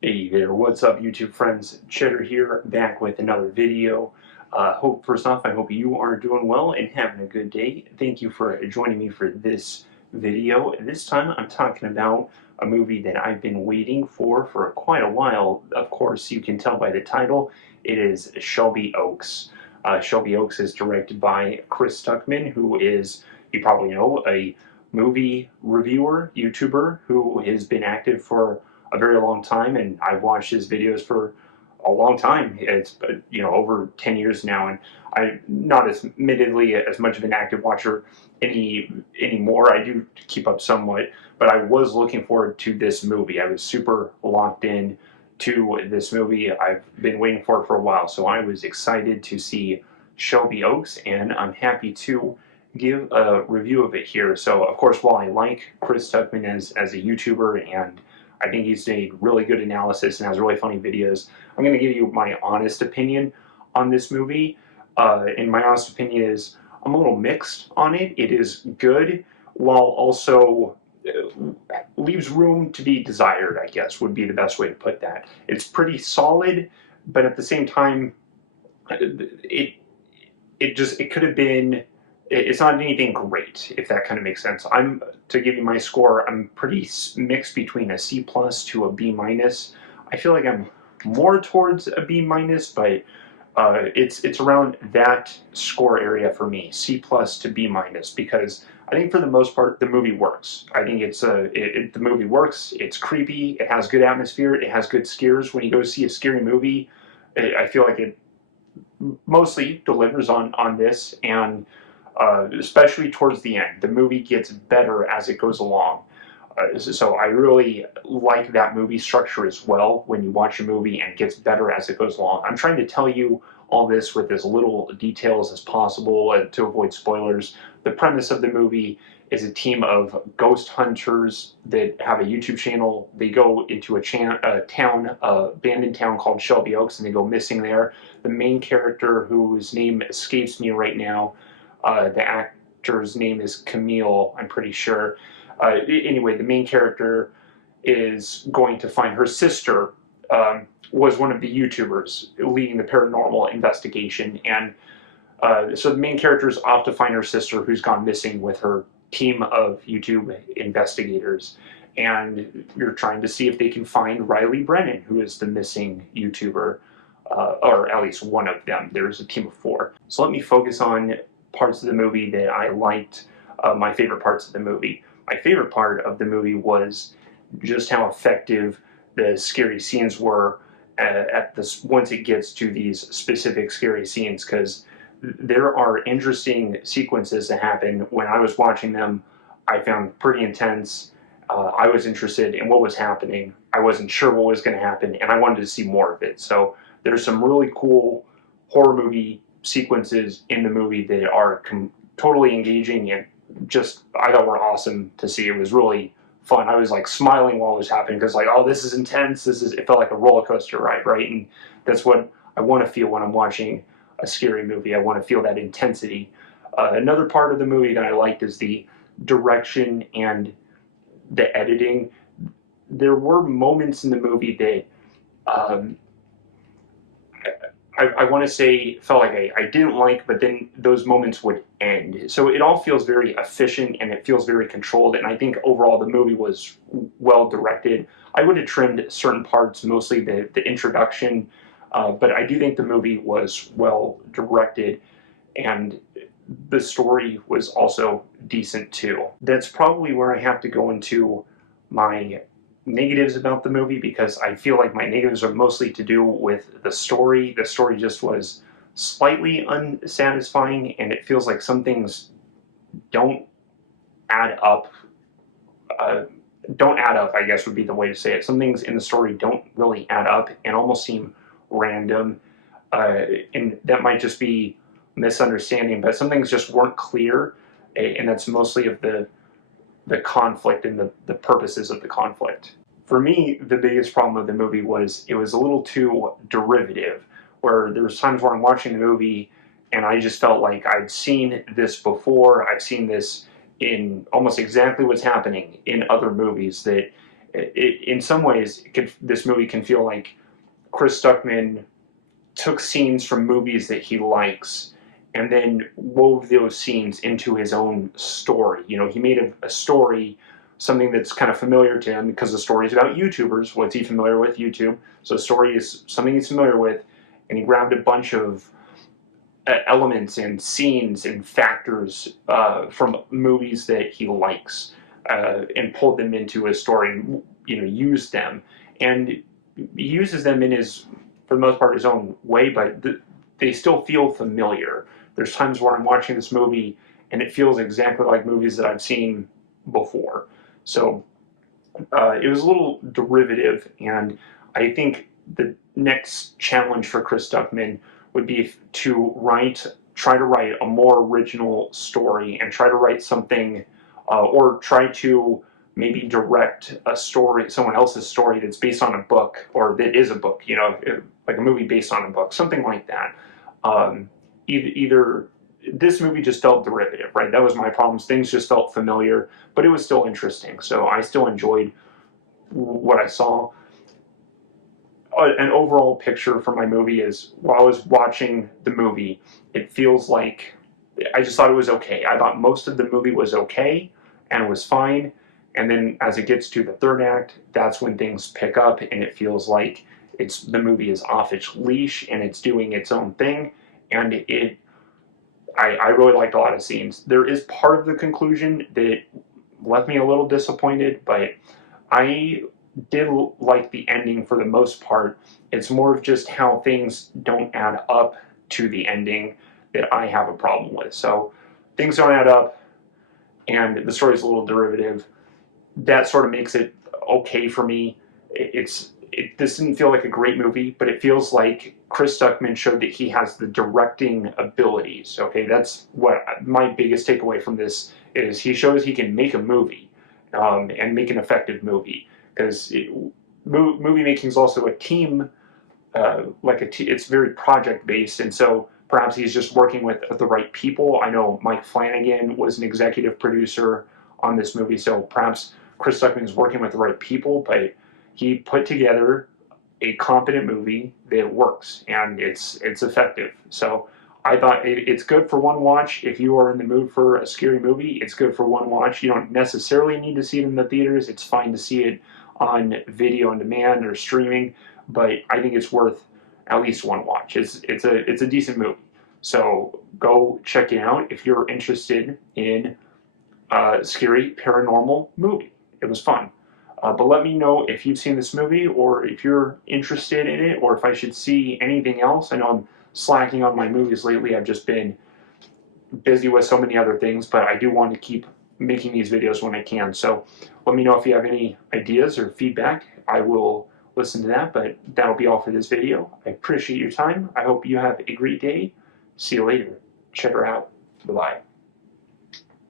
Hey there, what's up YouTube friends? Cheddar here, back with another video. First off, I hope you are doing well and having a good day. Thank you for joining me for this video. This time I'm talking about a movie that I've been waiting for quite a while. Of course, you can tell by the title, it is Shelby Oaks. Shelby Oaks is directed by Chris Stuckmann, who is, you probably know, a movie reviewer, YouTuber, who has been active for a very long time, and I've watched his videos for a long time. It's over 10 years now, and I'm not as admittedly as much of an active watcher anymore. I do keep up somewhat, but I was looking forward to this movie. I was super locked in to this movie. I've been waiting for it for a while, so I was excited to see Shelby Oaks, and I'm happy to give a review of it here. So, of course, while I like Chris Stuckmann as a YouTuber, and I think he's made really good analysis and has really funny videos, I'm going to give you my honest opinion on this movie. And my honest opinion is I'm a little mixed on it. It is good, while also leaves room to be desired, I guess, would be the best way to put that. It's pretty solid, but at the same time, it it could have been. It's not anything great, if that kind of makes sense. To give you my score, I'm pretty mixed between a C plus to a B minus. I feel like I'm more towards a B minus, but it's around that score area for me, C plus to B minus, because I think for the most part the movie works. I think the movie works. It's creepy. It has good atmosphere. It has good scares. When you go see a scary movie, I feel like it mostly delivers on this, and especially towards the end, the movie gets better as it goes along. So I really like that movie structure as well. When you watch a movie and it gets better as it goes along, I'm trying to tell you all this with as little details as possible to avoid spoilers. The premise of the movie is a team of ghost hunters that have a YouTube channel. They go into a town, abandoned town called Shelby Oaks, and they go missing there. The main character, whose name escapes me right now, the actor's name is Camille, I'm pretty sure. Anyway, the main character is going to find her sister. Was one of the YouTubers leading the paranormal investigation, and so the main character is off to find her sister, who's gone missing, with her team of YouTube investigators, and you're trying to see if they can find Riley Brennan, who is the missing YouTuber, or at least one of them. There's a team of four. So let me focus on parts of the movie that I liked. My favorite parts of the movie. My favorite part of the movie was just how effective the scary scenes were at this once it gets to these specific scary scenes, because there are interesting sequences that happen. When I was watching them, I found pretty intense. I was interested in what was happening. I wasn't sure what was going to happen, and I wanted to see more of it. So there's some really cool horror movie sequences in the movie that are totally engaging, and just I thought were awesome to see. It was really fun. I was like smiling while it was happening, because like, oh, this is intense. It felt like a roller coaster ride, right? And that's what I want to feel when I'm watching a scary movie. I want to feel that intensity. Another part of the movie that I liked is the direction and the editing. There were moments in the movie that um, I want to say felt like I didn't like, but then those moments would end. So it all feels very efficient and it feels very controlled. And I think overall the movie was well directed. I would have trimmed certain parts, mostly the introduction, but I do think the movie was well directed, and the story was also decent too. That's probably where I have to go into my negatives about the movie, because I feel like my negatives are mostly to do with the story. The story just was slightly unsatisfying, and it feels like some things don't add up. Uh, don't add up, I guess would be the way to say it. Some things in the story don't really add up and almost seem random. And that might just be misunderstanding, but some things just weren't clear, and that's mostly of the conflict and the purposes of the conflict. For me, the biggest problem with the movie was it was a little too derivative, where there was times where I'm watching the movie and I just felt like I'd seen this before. I've seen this in almost exactly what's happening in other movies, that In some ways, this movie can feel like Chris Stuckmann took scenes from movies that he likes and then wove those scenes into his own story. You know, he made a story, something that's kind of familiar to him because the story is about YouTubers. What's he familiar with? YouTube. So the story is something he's familiar with, and he grabbed a bunch of elements and scenes and factors from movies that he likes and pulled them into his story and, you know, used them. And he uses them in his, for the most part, his own way, but they still feel familiar. There's times where I'm watching this movie and it feels exactly like movies that I've seen before. So it was a little derivative, and I think the next challenge for Chris Stuckmann would be to try to write a more original story and try to write something, or try to maybe direct a story, someone else's story that's based on a book, or that is a book, you know, like a movie based on a book, something like that. Either this movie just felt derivative, right? That was my problems. Things just felt familiar, but it was still interesting. So I still enjoyed what I saw. An overall picture for my movie is, while I was watching the movie, it feels like I just thought it was okay. I thought most of the movie was okay and it was fine. And then as it gets to the third act, that's when things pick up and it feels like the movie is off its leash and it's doing its own thing. And I really liked a lot of scenes. There is part of the conclusion that left me a little disappointed, but I did like the ending for the most part. It's more of just how things don't add up to the ending that I have a problem with. So things don't add up, and the story's a little derivative. That sort of makes it okay for me. This didn't feel like a great movie, but it feels like Chris Stuckmann showed that he has the directing abilities. Okay, that's what my biggest takeaway from this is. He shows he can make a movie, and make an effective movie, because movie making is also a team, it's very project based, and so perhaps he's just working with the right people. I know Mike Flanagan was an executive producer on this movie, so perhaps Chris Stuckmann is working with the right people, but he put together a competent movie that works and it's effective. So I thought it's good for one watch. If you are in the mood for a scary movie, it's good for one watch. You don't necessarily need to see it in the theaters. It's fine to see it on video on demand or streaming, but I think it's worth at least one watch. It's a decent movie. So go check it out if you're interested in a scary paranormal movie. It was fun. But let me know if you've seen this movie, or if you're interested in it, or if I should see anything else. I know I'm slacking on my movies lately. I've just been busy with so many other things, but I do want to keep making these videos when I can. So let me know if you have any ideas or feedback. I will listen to that, but that'll be all for this video. I appreciate your time. I hope you have a great day. See you later. Check her out. Bye-bye.